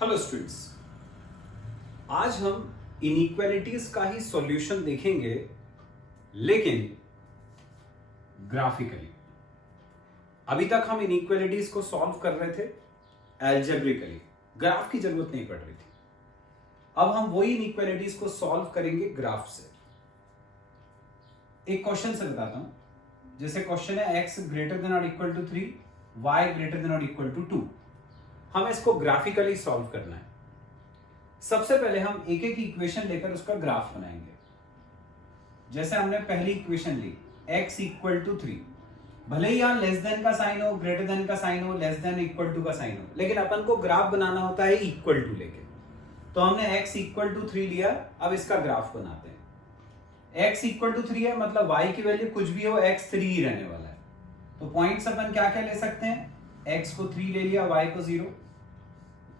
Hello students, आज हम inequalities का ही सॉल्यूशन देखेंगे, लेकिन ग्राफिकली। अभी तक हम इनइक्वालिटीज को सॉल्व कर रहे थे एल्जेब्रिकली, ग्राफ की जरूरत नहीं पड़ रही थी। अब हम वही इनइक्वालिटीज को सॉल्व करेंगे ग्राफ से। एक क्वेश्चन से बताता हूं। जैसे क्वेश्चन है x ग्रेटर देन और equal to 3, y greater than और इक्वल टू 2। हमें इसको ग्राफिकली सॉल्व करना है। सबसे पहले हम एक एक इक्वेशन लेकर उसका ग्राफ बनाएंगे। जैसे हमने पहली इक्वेशन ली x इक्वल टू 3, भले ही यहां लेस देन का साइन हो, ग्रेटर देन का साइन हो, लेस देन इक्वल टू का साइन हो, लेकिन अपन को ग्राफ बनाना होता है इक्वल टू लेके। तो हमने x इक्वल टू 3 लिया। अब इसका ग्राफ बनाते हैं। x इक्वल टू 3 है, मतलब y की वैल्यू कुछ भी हो x 3 ही रहने वाला है। तो पॉइंट्स अपन क्या क्या ले सकते हैं? x को 3 ले लिया, y को 0,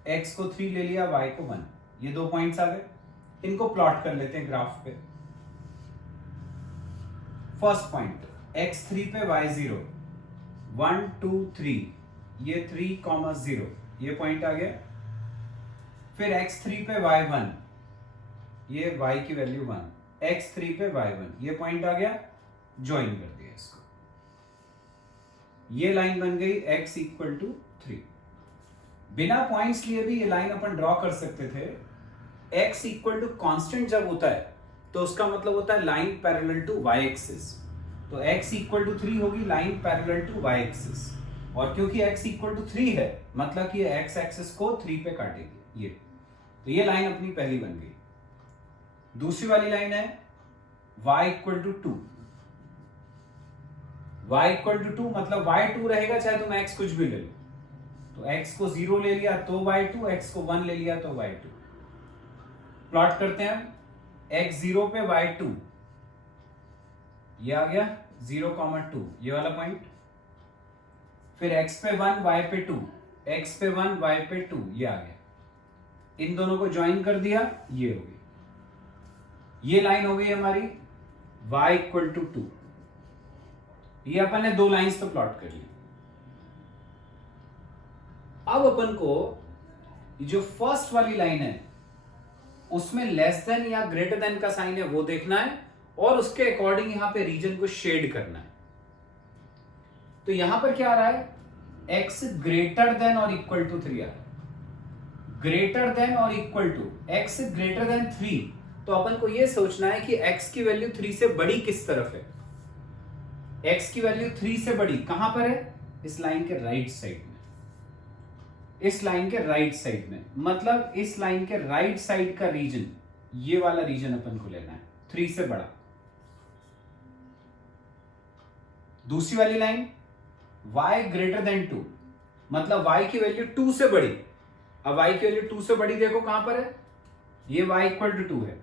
x को 3 ले लिया, y को 1। ये दो पॉइंट्स आ गए। इनको प्लॉट कर लेते हैं ग्राफ पे। फर्स्ट पॉइंट x3 पे y0, 1 2 3, ये 3, 0, ये पॉइंट आ गया। फिर x3 पे y1, ये y की वैल्यू 1, x3 पे y1, ये पॉइंट आ गया। ज्वाइन कर दिया इसको, ये लाइन बन गई x इक्वल टू 3। बिना पॉइंट्स लिए भी ये लाइन अपन ड्रॉ कर सकते थे। x इक्वल टू कॉन्स्टेंट जब होता है तो उसका मतलब होता है line parallel to y axis. तो x इक्वल टू 3 होगी line parallel to y axis, और क्योंकि x इक्वल टू 3 है मतलब कि x एक्सिस को 3 पे काटेगी ये। तो ये लाइन अपनी पहली बन गई। दूसरी वाली लाइन है y equal to 2। y equal to 2 मतलब y 2 रहेगा चाहे तुम x कुछ भी ले लो। तो x को 0 ले लिया तो y2, x को 1 ले लिया तो y2। प्लॉट करते हैं x 0 पे y2, ये आ गया 0,2, ये वाला पॉइंट। फिर x पे 1 y पे 2, x पे 1 y पे 2, ये आ गया। इन दोनों को ज्वाइन कर दिया, ये हो गई। ये लाइन हो गई हमारी y इक्वल टू 2। ये अपन ने दो लाइंस तो प्लॉट कर ली। अब अपन को जो फर्स्ट वाली लाइन है उसमें लेस देन या ग्रेटर देन का साइन है वो देखना है, और उसके अकॉर्डिंग यहां पे रीजन को शेड करना है। तो यहां पर क्या आ रहा है? x ग्रेटर देन और इक्वल टू 3 आ रहा है। ग्रेटर देन और equal to x greater than 3, तो अपन को यह सोचना है कि x की वैल्यू 3 से बड़ी किस तरफ है। x की वैल्यू 3 से बड़ी कहां पर है? इस लाइन के राइट साइड में। इस लाइन के राइट साइड में मतलब इस लाइन के राइट साइड का रीजन, ये वाला रीजन अपन को लेना है 3 से बड़ा। दूसरी वाली लाइन y ग्रेटर देन 2, मतलब y की वैल्यू 2 से बड़ी। अब y की वैल्यू 2 से बड़ी देखो कहां पर है? ये y इक्वल टू 2 है।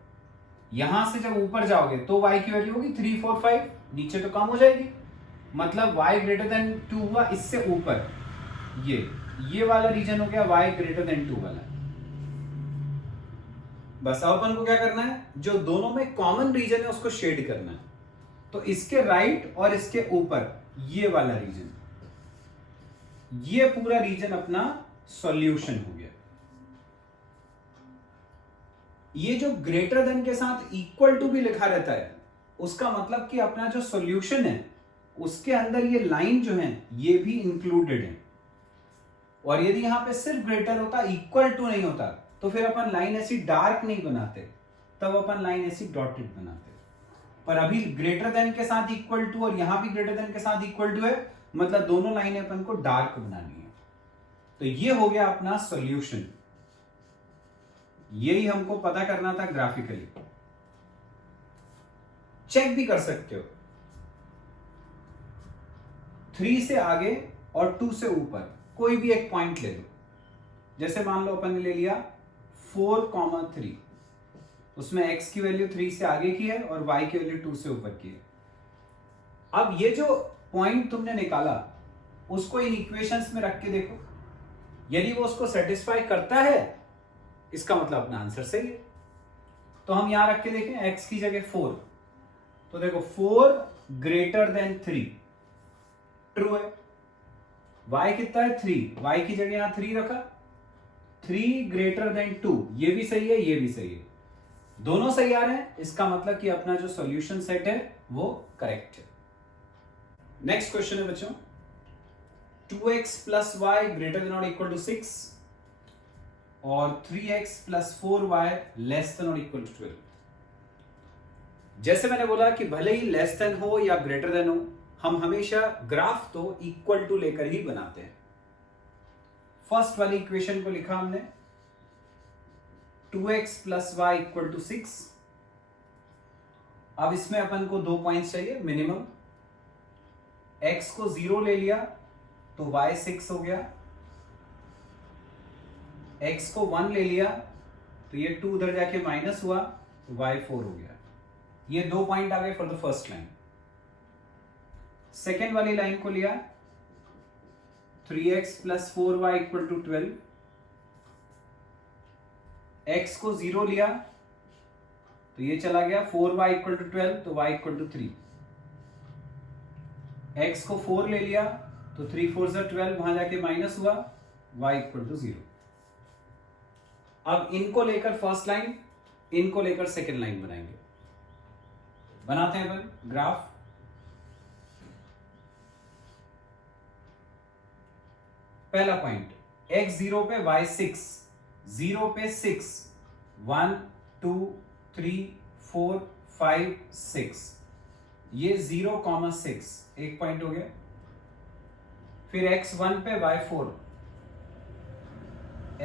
यहां से जब ऊपर जाओगे तो y की वैल्यू होगी 3 4 5, नीचे तो कम हो जाएगी। मतलब y ग्रेटर देन 2 हुआ इससे ऊपर। ये वाला रीजन हो गया y ग्रेटर देन 2 वाला। बस अब अपन को क्या करना है? जो दोनों में कॉमन रीजन है उसको शेड करना है। तो इसके राइट और इसके ऊपर ये वाला रीजन, ये पूरा रीजन अपना सॉल्यूशन हो गया। ये जो ग्रेटर देन के साथ इक्वल टू भी लिखा रहता है उसका मतलब कि अपना जो सॉल्यूशन है उसके अंदर ये लाइन जो है ये भी इंक्लूडेड है। और यदि यहां पे सिर्फ ग्रेटर होता, इक्वल टू नहीं होता, तो फिर अपन लाइन ऐसी डार्क नहीं बनाते, तब अपन लाइन ऐसी डॉटेड बनाते। पर अभी ग्रेटर देन के साथ इक्वल टू और यहां भी ग्रेटर देन के साथ इक्वल टू है, मतलब दोनों लाइनें अपन को डार्क बनानी है। तो ये हो गया अपना सॉल्यूशन। यही हमको पता करना था ग्राफिकली। चेक भी कर सकते हो, 3 से आगे और 2 से ऊपर कोई भी एक पॉइंट ले लो। जैसे मान लो अपन ने ले लिया 4,3, उसमें x की वैल्यू 3 से आगे की है और y की वैल्यू 2 से ऊपर की है। अब ये जो पॉइंट तुमने निकाला उसको इन इक्वेशंस में रख के देखो, यदि वो उसको सेटिस्फाई करता है इसका मतलब अपना आंसर सही है। तो हम यहां रख के देखें x की जगह 4, तो देखो 4 ग्रेटर देन 3 ट्रू है। y कितना है? 3, y की जगह यहां 3 रखा 3 ग्रेटर देन 2, ये भी सही है, ये भी सही है, दोनों सही आ रहे हैं, इसका मतलब कि अपना जो सॉल्यूशन सेट है वो करेक्ट है। नेक्स्ट क्वेश्चन है बच्चों, 2x plus y greater than और इक्वल टू 6 और 3x plus 4y less than और इक्वल टू 12। जैसे मैंने बोला कि भले ही लेस देन हो या ग्रेटर देन हो, हम हमेशा ग्राफ तो इक्वल टू लेकर ही बनाते हैं। फर्स्ट वाली इक्वेशन को लिखा हमने 2x plus y equal to 6। अब इसमें अपन को 2 पॉइंट्स चाहिए मिनिमम। x को 0 ले लिया तो y 6 हो गया, x को 1 ले लिया तो ये 2 उधर जाके माइनस हुआ तो y 4 हो गया। ये 2 पॉइंट आ गए for the first line. Second वाली लाइन को लिया 3x plus 4y equal to 12, x को 0 लिया तो ये चला गया 4y इक्वल टू 12 तो y इक्वल टू 3, x को 4 ले लिया तो 3 4 से 12 वहां जाके माइनस हुआ, y इक्वल टू 0। अब इनको लेकर फर्स्ट लाइन, इनको लेकर सेकेंड लाइन बनाएंगे। बनाते हैं अपन ग्राफ। पहला पॉइंट x 0 पे y 6, 0 पे 6, 1 2 3 4 5 6, ये 0,6 एक पॉइंट हो गया। फिर x 1 पे y 4,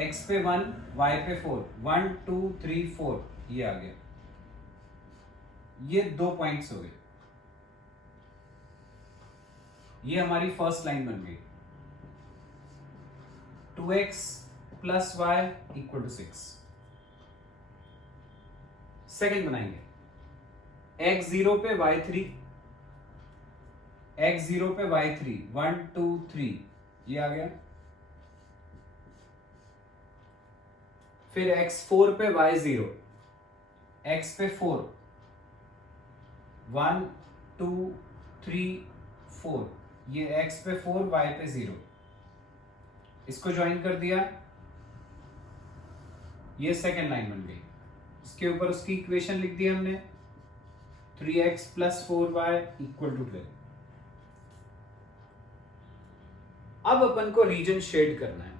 x पे 1 y पे 4, 1 2 3 4 ये आ गया, ये 2 पॉइंट्स हो गए। ये हमारी फर्स्ट लाइन बन गई 2x plus y equal to 6। Second बनाएंगे x 0 पे y 3, x 0 पे y 3, 1 2 3 ये आ गया। फिर x 4 पे y 0, x पे 4, 1 2 3 4 ये x पे 4 y पे 0, इसको ज्वाइन कर दिया, ये सेकेंड लाइन बन गई। इसके ऊपर उसकी इक्वेशन लिख दी हमने 3x plus 4y equal to 12। अब अपन को रीजन शेड करना है।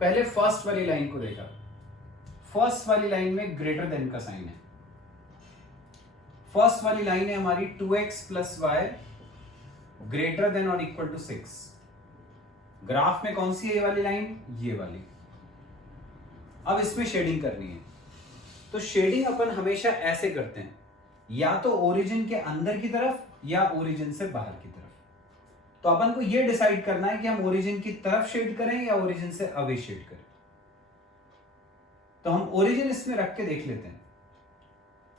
पहले फर्स्ट वाली लाइन को देखा, फर्स्ट वाली लाइन में ग्रेटर देन का साइन है। फर्स्ट वाली लाइन है हमारी 2x plus y greater than और इक्वल टू 6। ग्राफ में कौन सी है ये वाली लाइन? ये वाली। अब इसमें शेडिंग करनी है, तो शेडिंग अपन हमेशा ऐसे करते हैं, या तो ओरिजिन के अंदर की तरफ या ओरिजिन से बाहर की तरफ। तो अपन को ये डिसाइड करना है कि हम ओरिजिन की तरफ शेड करें या ओरिजिन से अवे शेड करें। तो हम ओरिजिन इसमें रख के देख लेते हैं।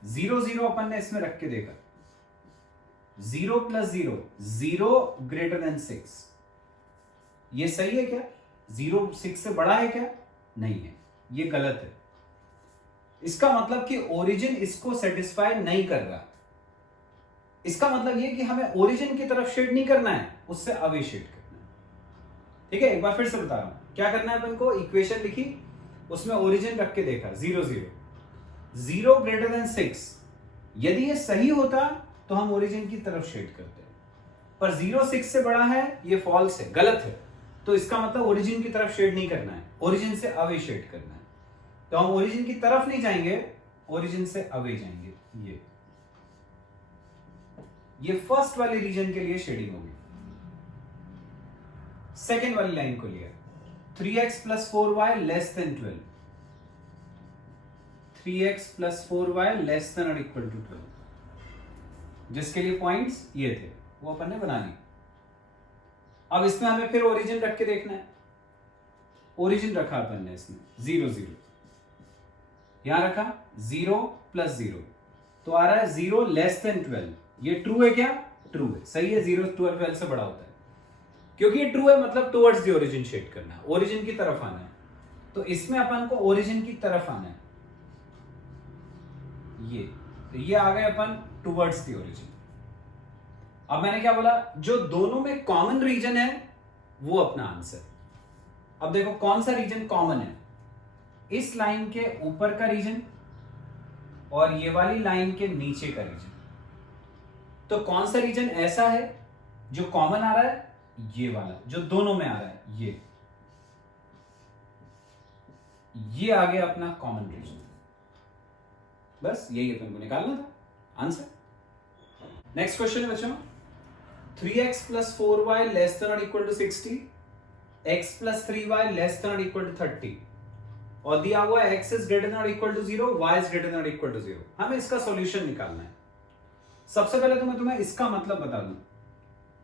0 0 अपन ने इसमें रख के देखा, 0 प्लस 0, 0 ग्रेटर देन 6। ये सही है क्या? 0 6 से बड़ा है क्या? नहीं है, ये गलत है। इसका मतलब कि ओरिजिन इसको सेटिस्फाई नहीं कर रहा। इसका मतलब ये कि हमें ओरिजिन की तरफ शेड नहीं करना है, उससे अवे शेड करना है। ठीक है, एक बार फिर से बता रहा हूं क्या करना है अपन को। इक्वेशन लिखी, उसमें ओरिजिन रख के देखा 0 0, 0 ग्रेटर देन 6। यदि ये सही होता तो हम ओरिजिन की तरफ शेड करते, पर 0 6 से बड़ा है, ये फॉल्स है, गलत है। तो इसका मतलब ओरिजिन की तरफ शेड नहीं करना है, ओरिजिन से अवे शेड करना है। तो हम ओरिजिन की तरफ नहीं जाएंगे, ओरिजिन से अवे जाएंगे। ये फर्स्ट वाले रीजन के लिए शेडिंग होगी। सेकेंड वाली लाइन को लिया 3x plus 4y less then 12, 3x plus 4y less than और इक्वल टू 12, जिसके लिए पॉइंट्स ये थे वो अपन ने बना ली। अब इसमें हमें फिर ओरिजिन रख के देखना है। ओरिजिन रखा अपन ने इसमें 0 0, यहां रखा 0 प्लस 0, तो आ रहा है 0 लेस देन 12। ये ट्रू है क्या? ट्रू है, सही है। 0 12 से बड़ा होता है, क्योंकि ये ट्रू है मतलब टुवर्ड्स द ओरिजिन शेड करना है, ओरिजिन की तरफ आना है। तो इसमें अपन को ओरिजिन की तरफ आना है, तो ये आ गए अपन टुवर्ड्स द ओरिजिन। अब मैंने क्या बोला? जो दोनों में कॉमन रीजन है वो अपना आंसर। अब देखो कौन सा रीजन कॉमन है, इस लाइन के ऊपर का रीजन और ये वाली लाइन के नीचे का रीजन। तो कौन सा रीजन ऐसा है जो कॉमन आ रहा है, ये वाला जो दोनों में आ रहा है, ये आ गया अपना कॉमन रीजन। बस यही अपन को निकालना था आंसर। नेक्स्ट क्वेश्चन है बच्चों, 3x plus 4y less than or equal to 60, x plus 3y less than or equal to 30 और दिया हुआ है x is greater than or equal to 0, y is greater than or equal to 0। हमें इसका solution निकालना है। सबसे पहले तो मैं तुम्हें इसका मतलब बता दूं,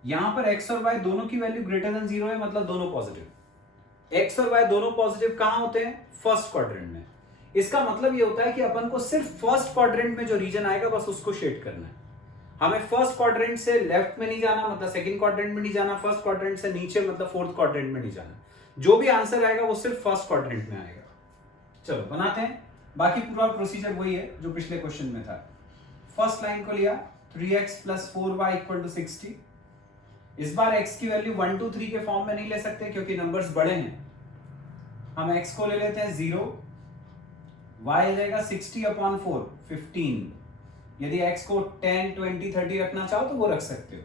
यहां पर x और y दोनों की वैल्यू ग्रेटर देन 0 है, मतलब दोनों पॉजिटिव। x और y दोनों पॉजिटिव कहां होते हैं, फर्स्ट क्वाड्रेंट में। इसका मतलब ये होता है कि अपन को सिर्फ फर्स्ट क्वाड्रेंट में जो रीजन आएगा बस उसको शेड करना है। हमें फर्स्ट क्वाड्रेंट से लेफ्ट में नहीं जाना, मतलब सेकंड क्वाड्रेंट में नहीं जाना, फर्स्ट क्वाड्रेंट से नीचे मतलब फोर्थ क्वाड्रेंट में नहीं जाना। जो भी आंसर आएगा वो सिर्फ फर्स्ट क्वाड्रेंट में आएगा। चलो बनाते हैं, बाकी पूरा प्रोसीजर वही है जो पिछले क्वेश्चन में था। फर्स्ट लाइन को लिया 3x plus 4y equal to 60। इस बार x की वैल्यू 1 2 3 के फॉर्म में नहीं ले सकते क्योंकि नंबर्स बड़े हैं। हम x को ले लेते हैं 0, y आ जाएगा 60/4 15। यदि x को 10 20 30 रखना चाहो तो वो रख सकते हो।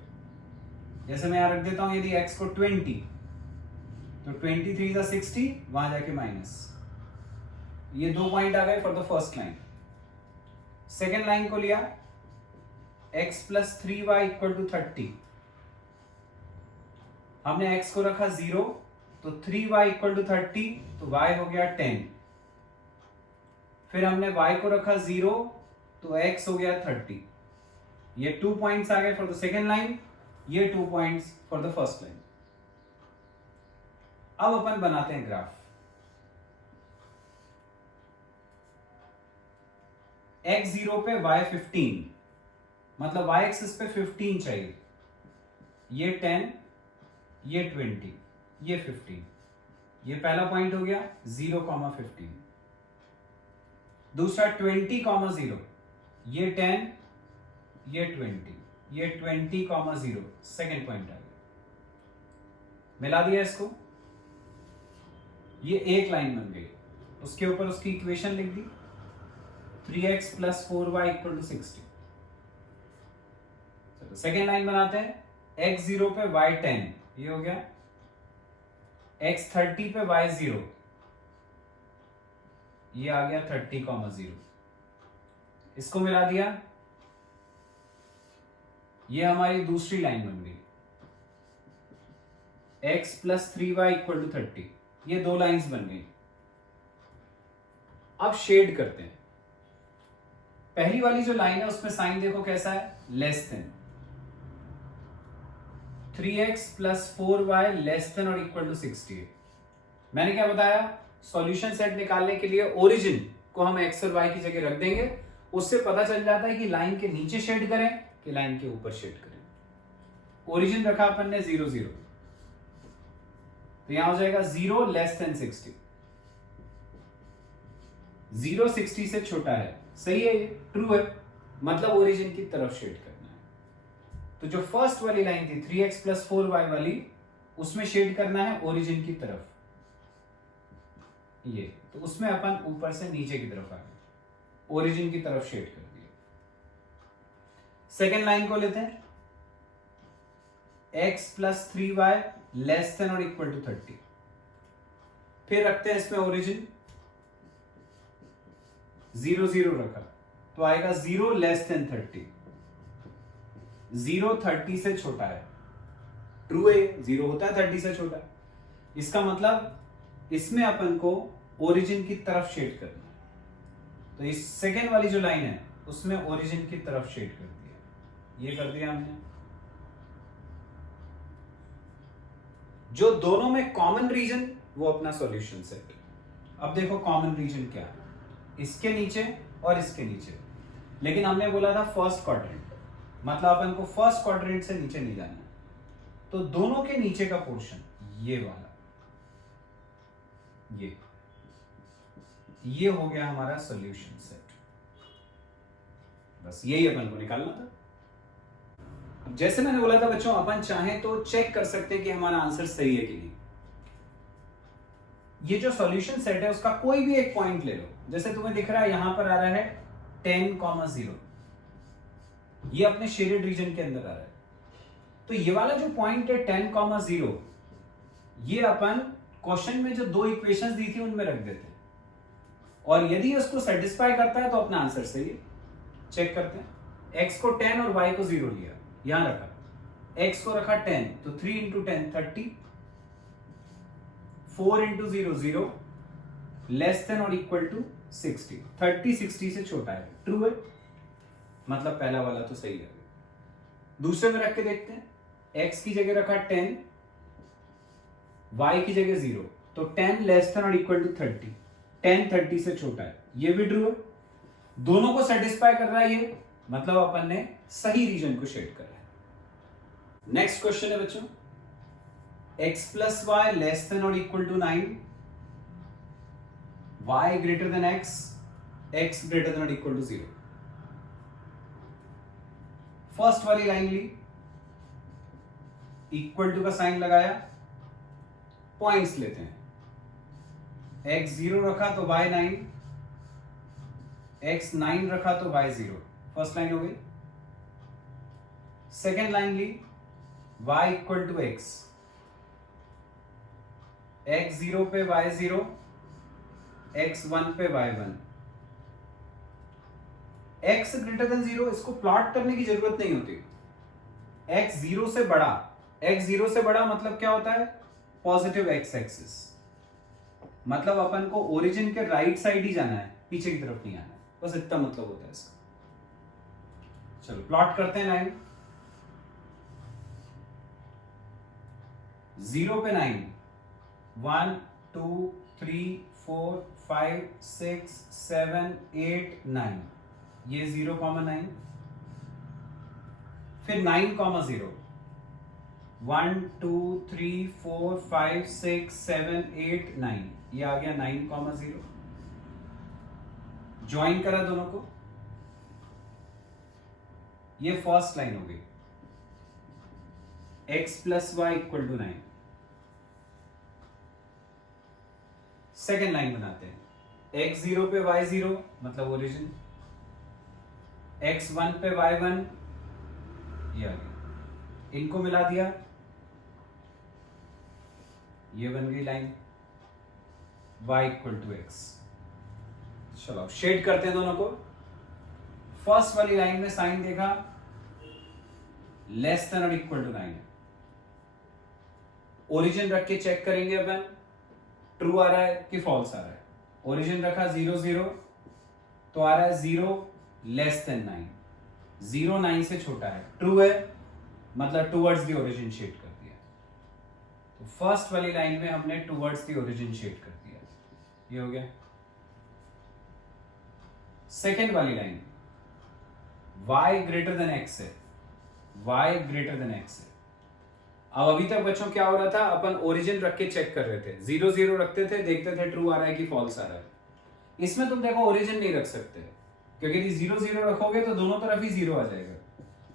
जैसे मैं यहां रख देता हूं, यदि x को 20 तो 23 × 60, वहां जाके माइनस। ये 2 पॉइंट आ गए for the first line. Second line को लिया x plus 3y equal to 30। हमने x को रखा 0 तो 3y equal to 30 तो y हो गया 10। फिर हमने y को रखा 0 तो x हो गया 30। ये 2 पॉइंट्स आ गए फॉर द सेकेंड लाइन, ये 2 points for the first line. अब अपन बनाते हैं ग्राफ। x0 पे y 15, मतलब y एक्सिस पे 15 चाहिए। ये 10, ये 20, ये 15। ये पहला पॉइंट हो गया 0,15। दूसरा 20,0, ये 10, ये 20, ये 20,0, सेकेंड पॉइंट आ गया। मिला दिया इसको, ये एक लाइन बन गई। उसके ऊपर उसकी इक्वेशन लिख दी, 3x plus 4y equal to 60। चलो सेकेंड लाइन बनाते हैं, x0 पे y 10, ये हो गया। x30 पे y 0, ये आ गया 30,0। इसको मिला दिया, ये हमारी दूसरी लाइन बन गई। x plus 3y equal to 30, ये दो लाइंस बन गई। अब शेड करते हैं। पहली वाली जो लाइन है उसमें साइन देखो कैसा है, less than. 3x plus 4y less than और इक्वल टू 60। मैंने क्या बताया, सॉल्यूशन सेट निकालने के लिए ओरिजिन को हम x और y की जगह रख देंगे। उससे पता चल जाता है कि लाइन के नीचे शेड करें कि लाइन के ऊपर शेड करें। ओरिजिन रखा अपन ने 0 0, तो यहां हो जाएगा 0 लेस देन 60। 0 60 से छोटा है, सही है, ये ट्रू है, मतलब ओरिजिन की तरफ शेड करना है। तो जो फर्स्ट वाली लाइन थी 3x plus 4y वाली, उसमें शेड करना है ओरिजिन की तरफ, ये तो उसमें अपन ऊपर से नीचे की तरफ आ गए, ओरिजिन की तरफ शेड कर दिया। सेकेंड लाइन को लेते हैं, x plus 3y less than और इक्वल टू 30। फिर रखते हैं इसमें ओरिजिन, 0 0 रखा तो आएगा 0 लेस देन 30। 0 30 से छोटा है, ट्रू है, 0 होता है 30 से छोटा। इसका मतलब इसमें अपन को ओरिजिन की तरफ शेड करना है। तो इस सेकेंड वाली जो लाइन है उसमें ओरिजिन की तरफ शेड कर दिया, ये कर दिया हमने। जो दोनों में कॉमन रीजन वो अपना सॉल्यूशन सेट। अब देखो कॉमन रीजन क्या है, इसके नीचे और इसके नीचे, लेकिन हमने बोला था फर्स्ट क्वाड्रेंट, मतलब अपन को फर्स्ट क्वाड्रेंट से नीचे नहीं जाना। तो दोनों के नीचे का पोर्शन ये वाला, ये हो गया हमारा सॉल्यूशन सेट। बस यही अपन को निकालना था। जैसे मैंने बोला था बच्चों, अपन चाहें तो चेक कर सकते हैं कि हमारा आंसर सही है कि नहीं। ये जो सॉल्यूशन सेट है उसका कोई भी एक पॉइंट ले लो, जैसे तुम्हें दिख रहा है यहां पर आ रहा है 10,0, ये अपने शेडेड रीजन के अंदर आ रहा है। तो ये वाला जो पॉइंट है 10,0, ये अपन क्वेश्चन में जो दो इक्वेशंस दी थी उनमें रख देते हैं, और यदि उसको सेटिस्फाई करता है तो अपना आंसर सही है। चेक करते हैं। x को 10 और y को 0 लिया, यहां रखा, x को रखा 10, तो 3 इंटू 10 30, 4 इंटू 0 0, लेस देन और इक्वल टू 60। 30 60 से छोटा है, ट्रू है, मतलब पहला वाला तो सही है। दूसरे में रख के देखते हैं, x की जगह रखा 10, y की जगह 0, तो 10 लेस देन और इक्वल टू 30, 10 30 से छोटा है, ये भी ट्रू है। दोनों को सेटिस्फाई कर रहा है ये, मतलब अपन ने सही रीजन को शेड कर रहा है। नेक्स्ट क्वेश्चन है बच्चों, x plus Y less than और equal to 9, y greater than x greater than और इक्वल टू 0। फर्स्ट वाली लाइन ली, इक्वल टू का साइन लगाया, पॉइंट्स लेते हैं, x 0 रखा तो y 9, x 9 रखा तो y 0, फर्स्ट लाइन हो गई। सेकेंड लाइन ली, y इक्वल टू x 0 पे y 0, x 1 पे y 1, x ग्रेटर देन 0, इसको प्लॉट करने की जरूरत नहीं होती। x 0 से बड़ा, x 0 से बड़ा मतलब क्या होता है, पॉजिटिव x एक्सिस, मतलब अपन को ओरिजिन के राइट साइड ही जाना है, पीछे की तरफ नहीं आना है, बस इतना मतलब होता है इसका। चलो प्लॉट करते हैं लाइन। 0 पे 9, 1 2 3 4 5 6 7 8 9, ये 0, 9, फिर 9, 0, 1 2 3 4 5 6 7 8 9, ये आ गया 9, 0। ज्वाइन करा दोनों को, ये फर्स्ट लाइन हो गई, x plus y equal to 9। Second line बनाते हैं, x 0 पे y 0 मतलब ओरिजिन, x 1 पे y 1, ये आ गया, इनको मिला दिया, ये बन गई line y equal to x। चलो शेड करते हैं दोनों को। फर्स्ट वाली लाइन में साइन देखा, लेस देन और इक्वल टू 9, ओरिजिन रख के चेक करेंगे अपन, ट्रू आ रहा है कि फॉल्स आ रहा है। ओरिजिन रखा 0 0, तो आ रहा है 0 लेस देन 9, 0 9 से छोटा है, ट्रू है, मतलब टुवर्ड्स द ओरिजिन शेड कर दिया। तो फर्स्ट वाली लाइन में हमने टुवर्ड्स द ओरिजिन शेड कर दिया, ये हो गया। सेकेंड वाली line, y greater than x है, y ग्रेटर देन x है। अब अभी तक बच्चों क्या हो रहा था, अपन ओरिजिन रख के चेक कर रहे थे, 0 0 रखते थे, देखते थे ट्रू आ रहा है कि फॉल्स आ रहा है। इसमें तुम देखो ओरिजिन नहीं रख सकते, क्योंकि यदि 0 0 रखोगे तो दोनों तरफ ही 0 आ जाएगा,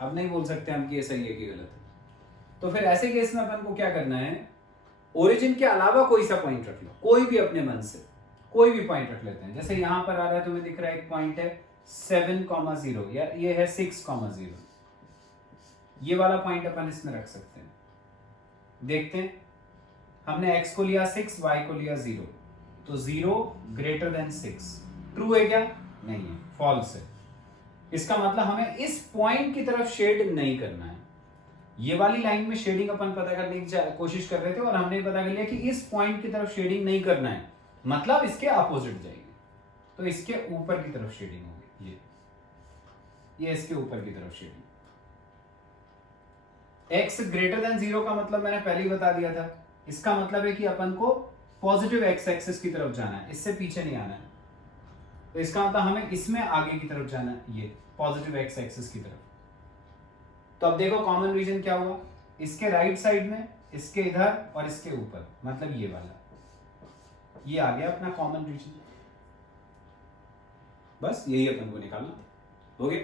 अब नहीं बोल सकते हम कि ये सही है कि गलत है। तो फिर ऐसे केस में अपन को क्या करना है, ओरिजिन के अलावा कोई सा पॉइंट रख लो, कोई भी अपने मन से कोई भी पॉइंट रख लेते हैं। जैसे यहां पर आ रहा है, तुम्हें दिख रहा है एक पॉइंट है 7, 0 या ये है 6, 0, ये वाला पॉइंट अपन इसमें रख सकते हैं। देखते हैं, हमने x को लिया 6, y को लिया 0, तो 0 ग्रेटर देन 6, ट्रू है क्या, नहीं है, फॉल्स है। इसका मतलब हमें इस पॉइंट की तरफ शेड नहीं करना है। ये वाली लाइन में शेडिंग अपन पता करने की कोशिश कर रहे थे और हमने पता कर लिया कि इस पॉइंट की तरफ शेडिंग नहीं करना है, मतलब इसके अपोजिट जाएगी, तो इसके ऊपर की तरफ शेडिंग होगी, ये इसके ऊपर की तरफ शेडिंग। x ग्रेटर देन 0 का मतलब मैंने पहले ही बता दिया था, इसका मतलब है कि अपन को पॉजिटिव x एक्सिस की तरफ जाना है, इससे पीछे नहीं आना है। तो इसका मतलब हमें इसमें आगे की तरफ जाना है, ये पॉजिटिव x एक्सिस की तरफ। तो अब देखो कॉमन रीजन क्या हुआ, इसके राइट साइड में, इसके इधर और इसके ऊपर, मतलब ये वाला, ये आ गया अपना कॉमन रीजन। बस यही अपन को निकालना, हो गया।